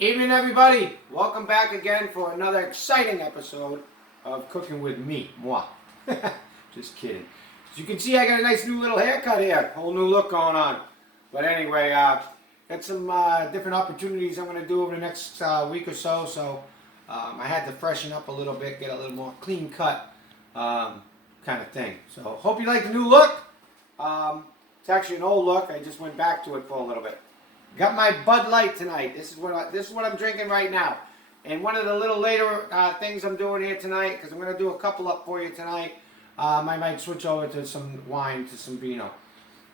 Evening, everybody. Welcome back again for another exciting episode of Cooking with me, moi. Just kidding. As you can see, I got a nice new little haircut here. Whole new look going on. But anyway, got some different opportunities I'm going to do over the next week or so. So I had to freshen up a little bit, get a little more clean cut kind of thing. So hope you like the new look. It's actually an old look. I just went back to it for a little bit. Got my Bud Light tonight. This is what I'm drinking right now. And one of the little later things I'm doing here tonight, because I'm going to do a couple up for you tonight, I might switch over to some wine, to some vino.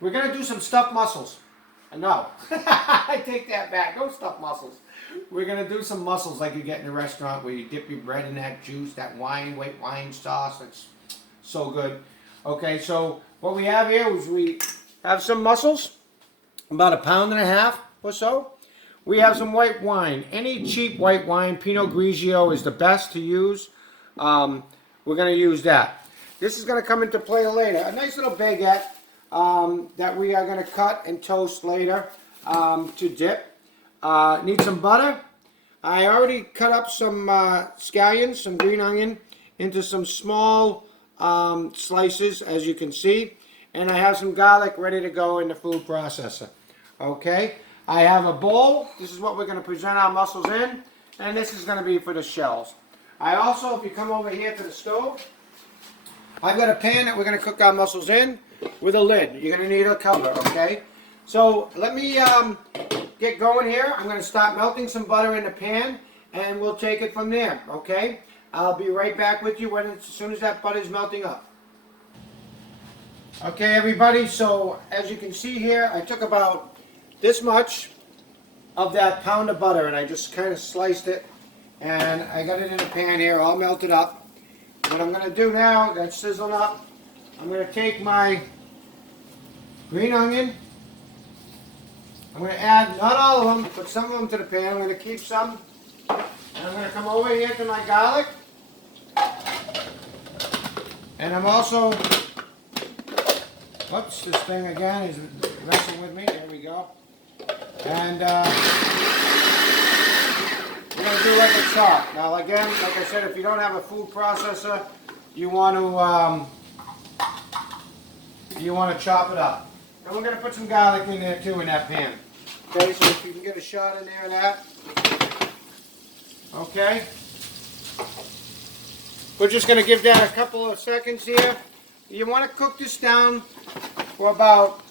We're going to do some stuffed mussels. No, I take that back. No stuffed mussels. We're going to do some mussels like you get in a restaurant where you dip your bread in that juice, that white wine sauce. It's so good. Okay, so what we have here is we have some mussels, about 1.5 pounds or so. We have some white wine. Any cheap white wine, Pinot Grigio is the best to use. We're going to use that. This is going to come into play later. A nice little baguette that we are going to cut and toast later to dip. Need some butter. I already cut up some scallions, some green onion, into some small slices, as you can see. And I have some garlic ready to go in the food processor. Okay, I have a bowl. This is what we're going to present our mussels in. And this is going to be for the shells. I also, if you come over here to the stove, I've got a pan that we're going to cook our mussels in with a lid. You're going to need a cover, okay? So let me get going here. I'm going to start melting some butter in the pan, and we'll take it from there, okay? I'll be right back with you as soon as that butter is melting up. Okay, everybody, so as you can see here, I took about this much of that pound of butter and I just kind of sliced it, and I got it in a pan here, all melted up. What I'm going to do now, that's sizzling up, I'm going to take my green onion. I'm going to add, not all of them, but some of them to the pan. I'm going to keep some. And I'm going to come over here to my garlic. And I'm also, whoops, this thing again is messing with me. There we go. And we're going to do like a chop. Now again, like I said, if you don't have a food processor, you want to chop it up. And we're going to put some garlic in there too in that pan. Okay, so if you can get a shot in there of that. Okay. We're just going to give that a couple of seconds here. You want to cook this down for about,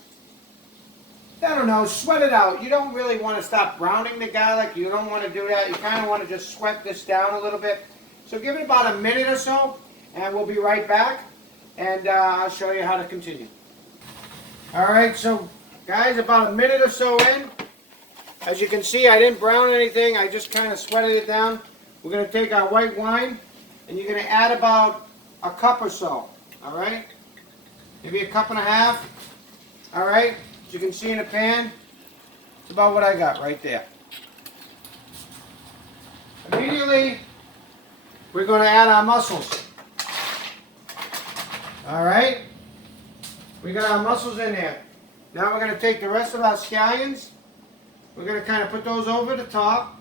I don't know, sweat it out. You don't really want to stop browning the garlic. You don't want to do that. You kind of want to just sweat this down a little bit. So give it about a minute or so, and we'll be right back, and I'll show you how to continue. All right, so guys, about a minute or so in. As you can see, I didn't brown anything. I just kind of sweated it down. We're going to take our white wine, and you're going to add about a cup or so. All right? Maybe 1.5 cups. All right? As you can see in the pan, it's about what I got right there. Immediately, we're going to add our mussels. All right? We got our mussels in there. Now we're going to take the rest of our scallions. We're going to kind of put those over the top.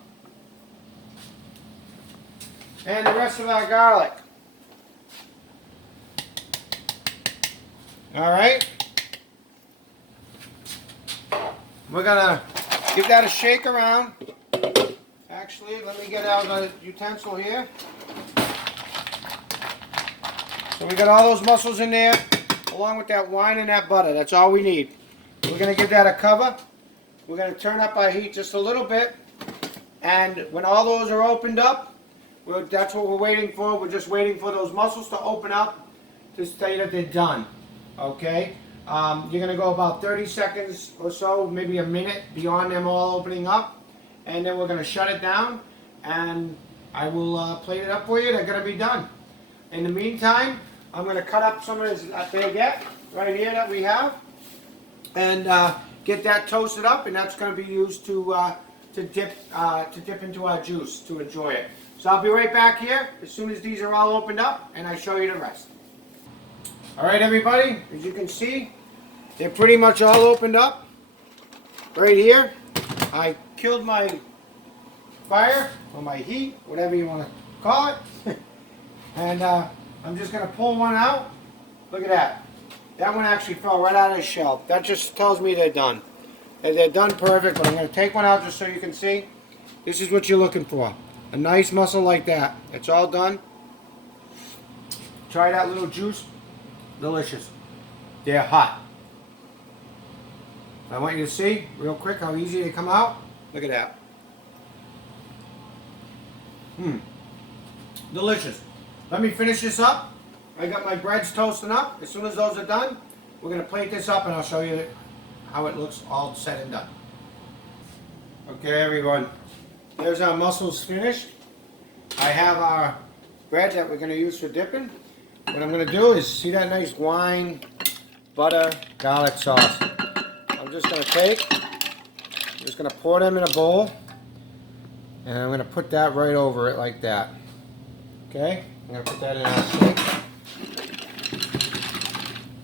And the rest of our garlic. All right? We're going to give that a shake around. Actually, let me get out the utensil here. So we got all those mussels in there, along with that wine and that butter. That's all we need. We're going to give that a cover. We're going to turn up our heat just a little bit. And when all those are opened up, that's what we're waiting for. We're just waiting for those mussels to open up to say that they're done. Okay? You're going to go about 30 seconds or so, maybe a minute beyond them all opening up. And then we're going to shut it down. And I will plate it up for you. They're going to be done. In the meantime, I'm going to cut up some of this baguette right here that we have. And get that toasted up. And that's going to be used to dip into our juice to enjoy it. So I'll be right back here as soon as these are all opened up, and I show you the rest. All right, everybody, as you can see, they're pretty much all opened up right here. I killed my fire or my heat, whatever you want to call it. And I'm just going to pull one out. Look at that. That one actually fell right out of the shell. That just tells me they're done. And they're done perfect, but I'm going to take one out just so you can see. This is what you're looking for. A nice mussel like that. It's all done. Try that little juice. Delicious. They're hot. I want you to see real quick how easy they come out. Look at that. Delicious. Let me finish this up. I got my breads toasting up. As soon as those are done, we're going to plate this up and I'll show you how it looks all said and done. Okay, everyone. There's our mussels finished. I have our bread that we're going to use for dipping. What I'm going to do is, see that nice wine, butter, garlic sauce. I'm just going to pour them in a bowl. And I'm going to put that right over it like that. Okay? I'm going to put that in our sink.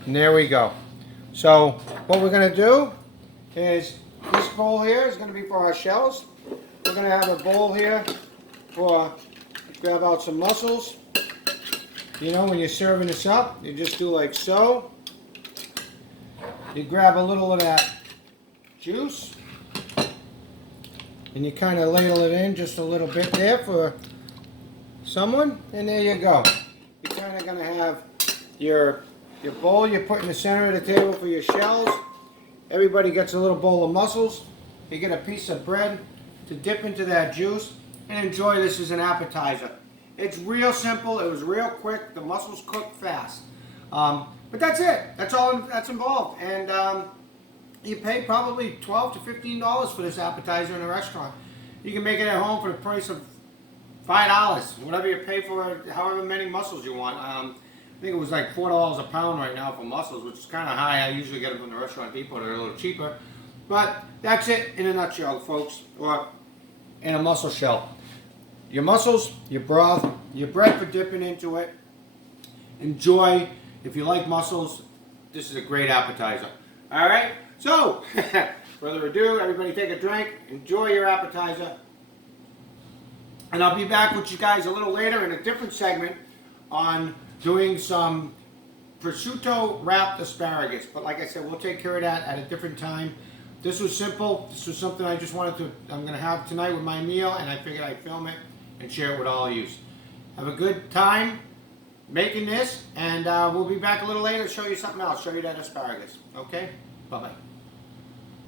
And there we go. So what we're going to do is, this bowl here is going to be for our shells. We're going to have a bowl here for, grab out some mussels. You know, when you're serving this up, you just do like so. You grab a little of that juice. And you kind of ladle it in just a little bit there for someone. And there you go. You're kind of going to have your bowl you put in the center of the table for your shells. Everybody gets a little bowl of mussels. You get a piece of bread to dip into that juice and enjoy this as an appetizer. It's real simple. It was real quick. The mussels cook fast. But that's it. That's all that's involved. And you pay probably $12 to $15 for this appetizer in a restaurant. You can make it at home for the price of $5. Whatever you pay for, however many mussels you want. I think it was like $4 a pound right now for mussels, which is kind of high. I usually get them from the Restaurant Depot. They're a little cheaper. But that's it in a nutshell, folks. Or in a mussel shell. Your mussels, your broth, your bread for dipping into it. Enjoy. If you like mussels, this is a great appetizer. All right? So, further ado, everybody take a drink. Enjoy your appetizer. And I'll be back with you guys a little later in a different segment on doing some prosciutto wrapped asparagus. But like I said, we'll take care of that at a different time. This was simple. This was something I just wanted to, I'm going to have tonight with my meal, and I figured I'd film it and share it with all of you. Have a good time making this, and we'll be back a little later to show you something else, show you that asparagus. Okay? Bye-bye.